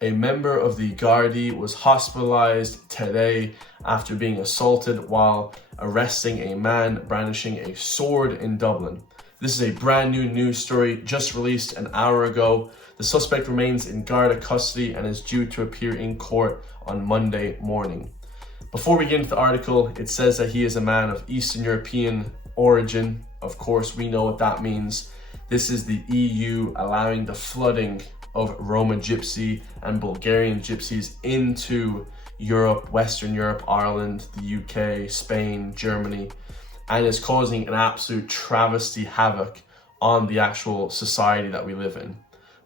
A member of the Garda was hospitalized today after being assaulted while arresting a man brandishing a sword in Dublin. This is a brand new news story just released an hour ago. The suspect remains in Garda custody and is due to appear in court on Monday morning. Before we get into the article, it says that he is a man of Eastern European origin. Of course, we know what that means. This is the EU allowing the flooding of Roma Gypsy and Bulgarian Gypsies into Europe, Western Europe, Ireland, the UK, Spain, Germany, and is causing an absolute travesty, havoc on the actual society that we live in.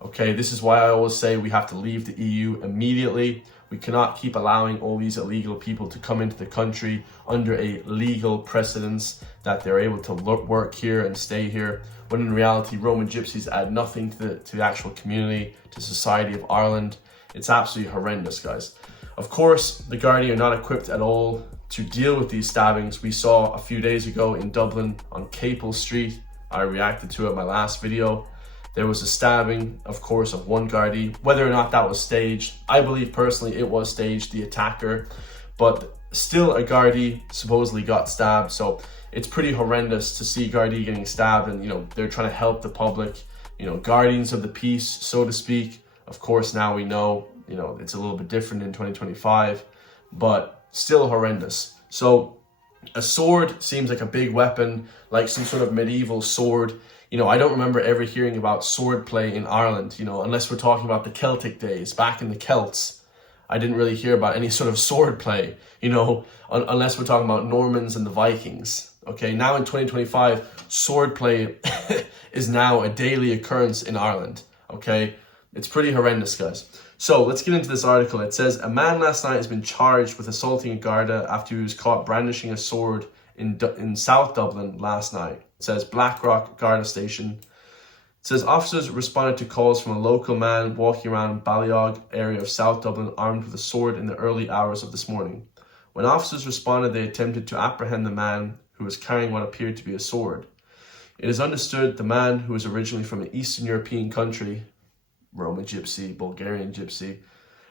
Okay, this is why I always say we have to leave the EU immediately. We cannot keep allowing all these illegal people to come into the country under a legal precedence that they're able to work here and stay here, when in reality Roman Gypsies add nothing to the actual community, to society of Ireland. It's absolutely horrendous, guys. Of course, the Garda are not equipped at all to deal with these stabbings. We saw a few days ago in Dublin on Capel Street. I reacted to it in my last video. There was a stabbing, of course, of one Gardaí. Whether or not that was staged, I believe personally it was staged, the attacker, but still a Gardaí supposedly got stabbed. So it's pretty horrendous to see Gardaí getting stabbed, and they're trying to help the public, guardians of the peace, so to speak. Of course, now we know, it's a little bit different in 2025, but still horrendous. So a sword seems like a big weapon, like some sort of medieval sword. I don't remember ever hearing about sword play in Ireland, unless we're talking about the Celtic days, back in the Celts. I didn't really hear about any sort of sword play, unless we're talking about Normans and the Vikings. Okay, now in 2025, sword play is now a daily occurrence in Ireland. Okay, it's pretty horrendous, guys. So let's get into this article. It says, a man last night has been charged with assaulting a Garda after he was caught brandishing a sword in South Dublin last night. It says Blackrock Garda Station. It says officers responded to calls from a local man walking around Balliog area of South Dublin armed with a sword in the early hours of this morning. When officers responded, they attempted to apprehend the man who was carrying what appeared to be a sword. It is understood the man, who was originally from an Eastern European country, Roma Gypsy, Bulgarian Gypsy,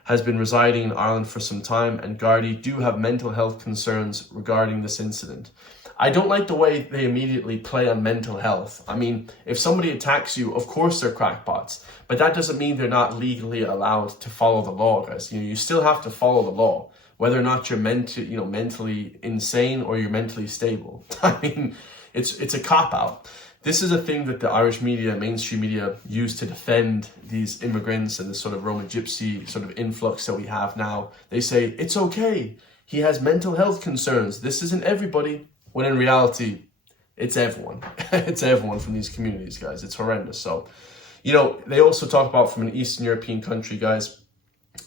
has been residing in Ireland for some time, and Gardaí do have mental health concerns regarding this incident. I don't like the way they immediately play on mental health. I mean, if somebody attacks you, of course they're crackpots, but that doesn't mean they're not legally allowed to follow the law, guys. You still have to follow the law, whether or not you're mentally insane or you're mentally stable. I mean, it's a cop-out. This is a thing that the Irish media, mainstream media, use to defend these immigrants and this sort of Roma Gypsy sort of influx that we have now. They say, it's okay, he has mental health concerns, this isn't everybody. When in reality, it's everyone. It's everyone from these communities, guys. It's horrendous. So, they also talk about from an Eastern European country, guys.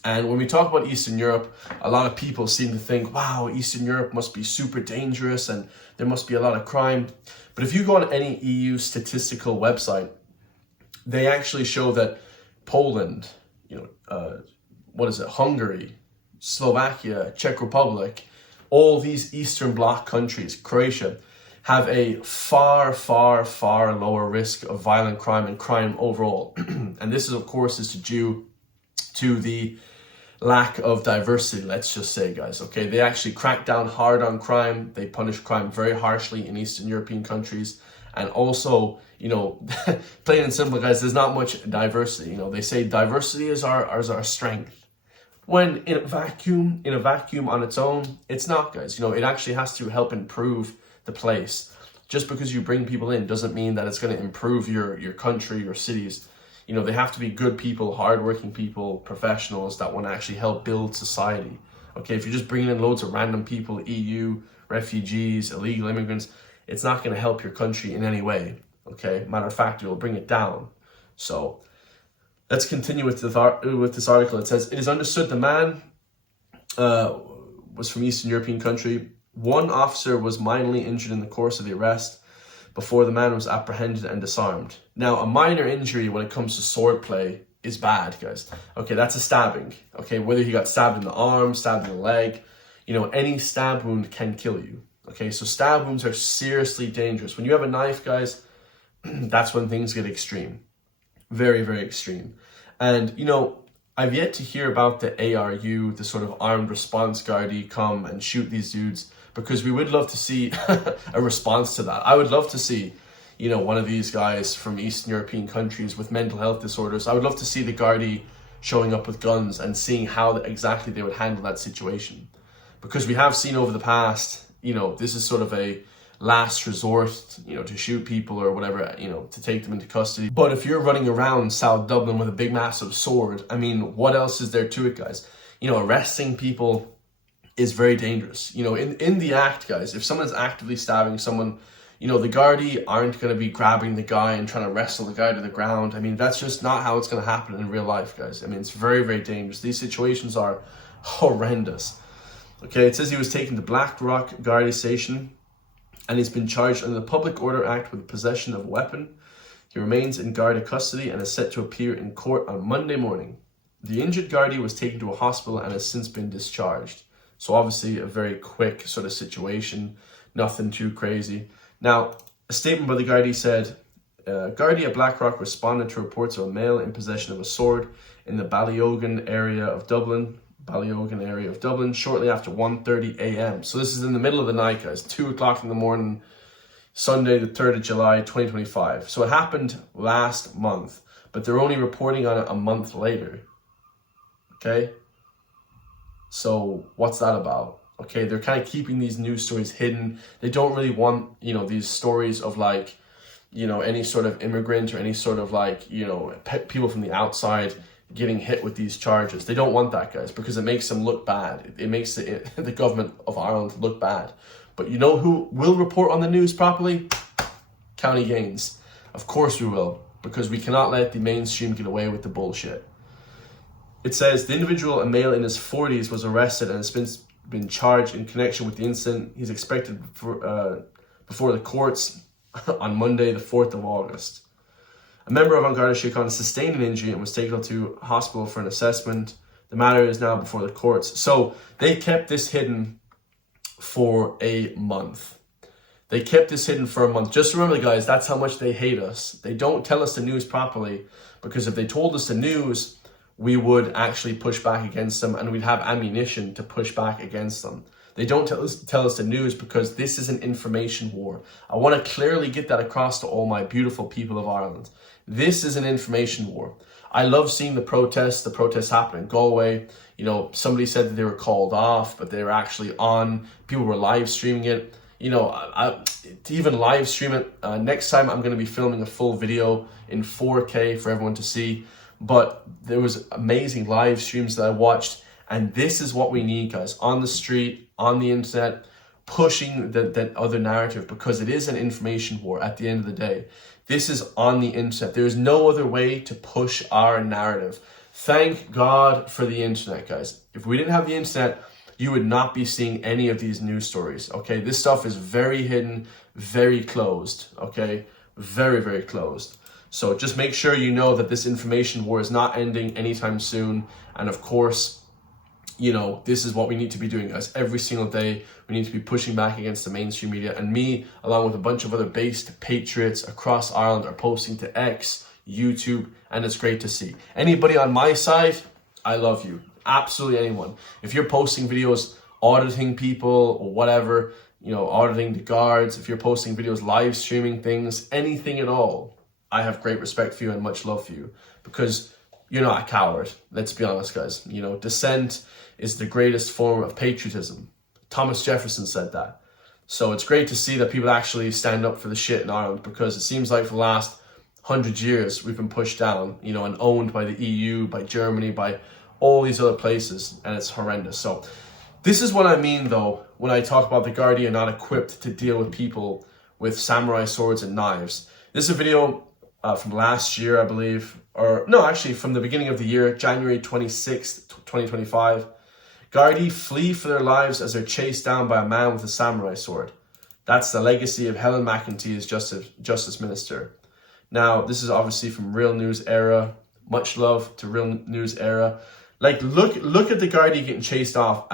And when we talk about Eastern Europe, a lot of people seem to think, wow, Eastern Europe must be super dangerous and there must be a lot of crime. But if you go on any EU statistical website, they actually show that Poland, Hungary, Slovakia, Czech Republic, all these Eastern Bloc countries, Croatia, have a far, far, far lower risk of violent crime and crime overall. And this is, of course, due to the lack of diversity, let's just say, guys. Okay, they actually crack down hard on crime. They punish crime very harshly in Eastern European countries. And also, plain and simple, guys, there's not much diversity. They say diversity is our strength. When in a vacuum on its own, it's not, guys. It actually has to help improve the place. Just because you bring people in doesn't mean that it's going to improve your country, your cities. They have to be good people, hardworking people, professionals that want to actually help build society. Okay, if you're just bringing in loads of random people, EU, refugees, illegal immigrants, it's not going to help your country in any way. Okay, matter of fact, it will bring it down. So let's continue with this article. It says, it is understood the man was from Eastern European country. One officer was minorly injured in the course of the arrest before the man was apprehended and disarmed. Now, a minor injury when it comes to sword play is bad, guys. Okay, that's a stabbing. Okay, whether he got stabbed in the arm, stabbed in the leg, any stab wound can kill you. Okay, so stab wounds are seriously dangerous. When you have a knife, guys, that's when things get extreme. Very, very extreme. And, I've yet to hear about the ARU, the sort of armed response Gardaí, come and shoot these dudes, because we would love to see a response to that. I would love to see, you know, one of these guys from Eastern European countries with mental health disorders. I would love to see the Gardaí showing up with guns and seeing how exactly they would handle that situation. Because we have seen over the past, you know, this is sort of a last resort, you know, to shoot people or whatever, you know, to take them into custody. But if you're running around South Dublin with a big massive sword, I mean, what else is there to it, guys? You know, arresting people is very dangerous. You know, in the act, guys, if someone's actively stabbing someone, you know, the Gardaí aren't going to be grabbing the guy and trying to wrestle the guy to the ground. I mean, that's just not how it's going to happen in real life, guys. I mean, it's very, very dangerous. These situations are horrendous. Okay, it says he was taken to Blackrock Garda Station and he's been charged under the Public Order Act with possession of a weapon. He remains in Garda custody and is set to appear in court on Monday morning. The injured Gardaí was taken to a hospital and has since been discharged. So obviously a very quick sort of situation, nothing too crazy. Now, a statement by the Gardaí said, Gardaí at Blackrock responded to reports of a male in possession of a sword in the Ballyogan area of Dublin, shortly after 1:30 a.m. So this is in the middle of the night, guys, 2 o'clock in the morning, Sunday, the 3rd of July, 2025. So it happened last month, but they're only reporting on it a month later. Okay? So what's that about? Okay, they're kind of keeping these news stories hidden. They don't really want, you know, these stories of like, you know, any sort of immigrant or any sort of like, you know, people from the outside getting hit with these charges. They don't want that, guys, because it makes them look bad. It makes the government of Ireland look bad. But you know who will report on the news properly? County Gains. Of course we will, because we cannot let the mainstream get away with the bullshit. It says the individual, a male in his 40s, was arrested and has been charged in connection with the incident. He's expected before the courts on Monday, the 4th of August. A member of An Garda Síochána sustained an injury and was taken to hospital for an assessment. The matter is now before the courts. So they kept this hidden for a month. They kept this hidden for a month. Just remember, guys, that's how much they hate us. They don't tell us the news properly, because if they told us the news, we would actually push back against them and we'd have ammunition to push back against them. They don't tell us the news because this is an information war. I want to clearly get that across to all my beautiful people of Ireland. This is an information war. I love seeing the protests happen in Galway. You know, somebody said that they were called off, but they were actually on. People were live streaming it. You know, to even live stream it, next time I'm going to be filming a full video in 4K for everyone to see. But there was amazing live streams that I watched. And this is what we need, guys, on the street, on the internet, pushing that other narrative, because it is an information war at the end of the day. This is on the internet. There is no other way to push our narrative. Thank God for the internet, guys. If we didn't have the internet, you would not be seeing any of these news stories, okay? This stuff is very hidden, very closed, okay? Very, very closed. So just make sure you know that this information war is not ending anytime soon. And of course, you know, this is what we need to be doing, guys. Every single day, we need to be pushing back against the mainstream media. And me, along with a bunch of other based patriots across Ireland, are posting to X, YouTube, and it's great to see. Anybody on my side, I love you. Absolutely anyone. If you're posting videos auditing people or whatever, you know, auditing the guards, if you're posting videos, live streaming things, anything at all, I have great respect for you and much love for you, because you're not a coward. Let's be honest, guys. You know, dissent is the greatest form of patriotism. Thomas Jefferson said that. So it's great to see that people actually stand up for the shit in Ireland, because it seems like for the last 100 years we've been pushed down, you know, and owned by the EU, by Germany, by all these other places, and it's horrendous. So this is what I mean, though, when I talk about the Gardaí are not equipped to deal with people with samurai swords and knives. This is a video from last year, I believe, or no, actually from the beginning of the year, January 26th, 2025. Gardaí flee for their lives as they're chased down by a man with a samurai sword. That's the legacy of Helen McEntee as Justice Minister. Now, this is obviously from Real News Era. Much love to Real News Era. Like, look at the Gardaí getting chased off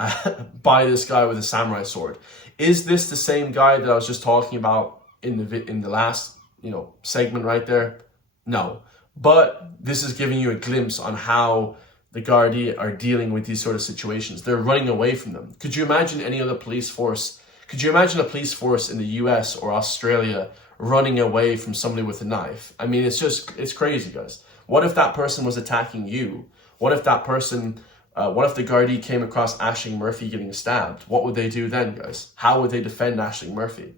by this guy with a samurai sword. Is this the same guy that I was just talking about in the last, you know, segment right there? No. But this is giving you a glimpse on how the Gardaí are dealing with these sort of situations. They're running away from them. Could you imagine any other police force? Could you imagine a police force in the US or Australia running away from somebody with a knife? I mean, it's crazy, guys. What if that person was attacking you? What if that person, what if the Gardaí came across Aisling Murphy getting stabbed? What would they do then, guys? How would they defend Aisling Murphy?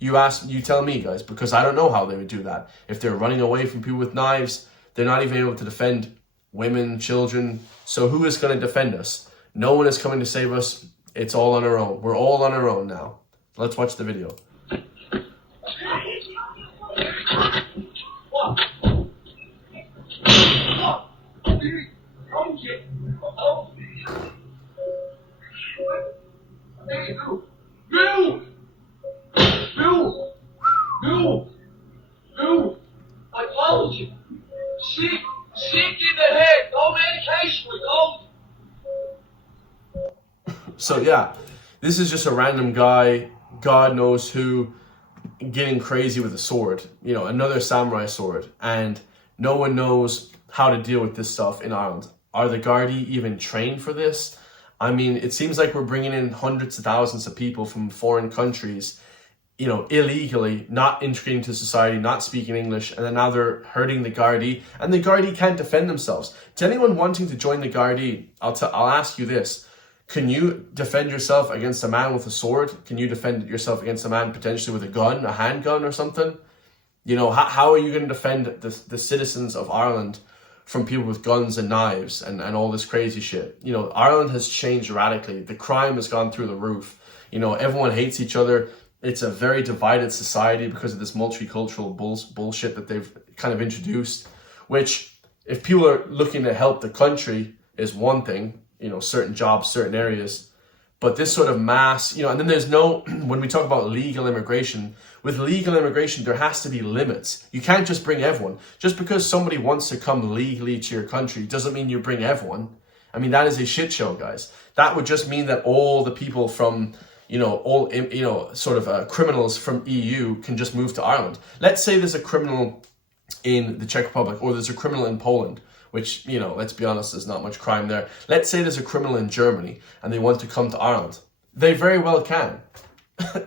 You tell me, guys, because I don't know how they would do that. If they're running away from people with knives, they're not even able to defend women, children. So who is going to defend us? No one is coming to save us. It's all on our own. We're all on our own now. Let's watch the video. I told you. Sick in the head. No medication. I told you. So yeah, this is just a random guy, God knows who, getting crazy with a sword. You know, another samurai sword. And no one knows how to deal with this stuff in Ireland. Are the Gardaí even trained for this? I mean, it seems like we're bringing in hundreds of thousands of people from foreign countries, you know, illegally, not integrating to society, not speaking English, and then now they're hurting the Gardaí, and the Gardaí can't defend themselves. To anyone wanting to join the Gardaí, I'll ask you this. Can you defend yourself against a man with a sword? Can you defend yourself against a man potentially with a gun, a handgun or something? You know, how are you going to defend the citizens of Ireland from people with guns and knives and all this crazy shit? You know, Ireland has changed radically. The crime has gone through the roof. You know, everyone hates each other. It's a very divided society because of this multicultural bullshit that they've kind of introduced, which if people are looking to help the country is one thing, you know, certain jobs, certain areas, but this sort of mass, you know, and then there's no, when we talk about legal immigration, with legal immigration, there has to be limits. You can't just bring everyone. Just because somebody wants to come legally to your country doesn't mean you bring everyone. I mean, that is a shit show, guys. That would just mean that all the people from, you know, all, you know, sort of criminals from EU can just move to Ireland. Let's say there's a criminal in the Czech Republic or there's a criminal in Poland, which, you know, let's be honest, there's not much crime there. Let's say there's a criminal in Germany and they want to come to Ireland. They very well can.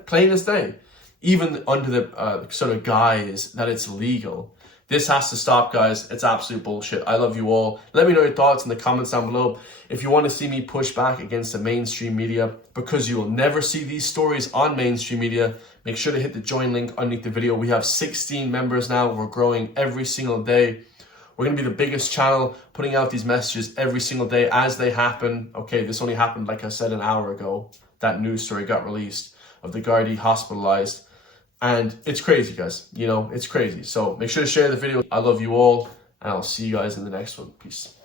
Plain as day. Even under the sort of guise that it's legal. This has to stop, guys. It's absolute bullshit. I love you all. Let me know your thoughts in the comments down below. If you want to see me push back against the mainstream media, because you will never see these stories on mainstream media, make sure to hit the join link underneath the video. We have 16 members now. We're growing every single day. We're going to be the biggest channel, putting out these messages every single day as they happen. Okay, this only happened, like I said, an hour ago. That news story got released of the Gardaí hospitalized. And it's crazy, guys. You know, it's crazy. So make sure to share the video. I love you all, and I'll see you guys in the next one. Peace.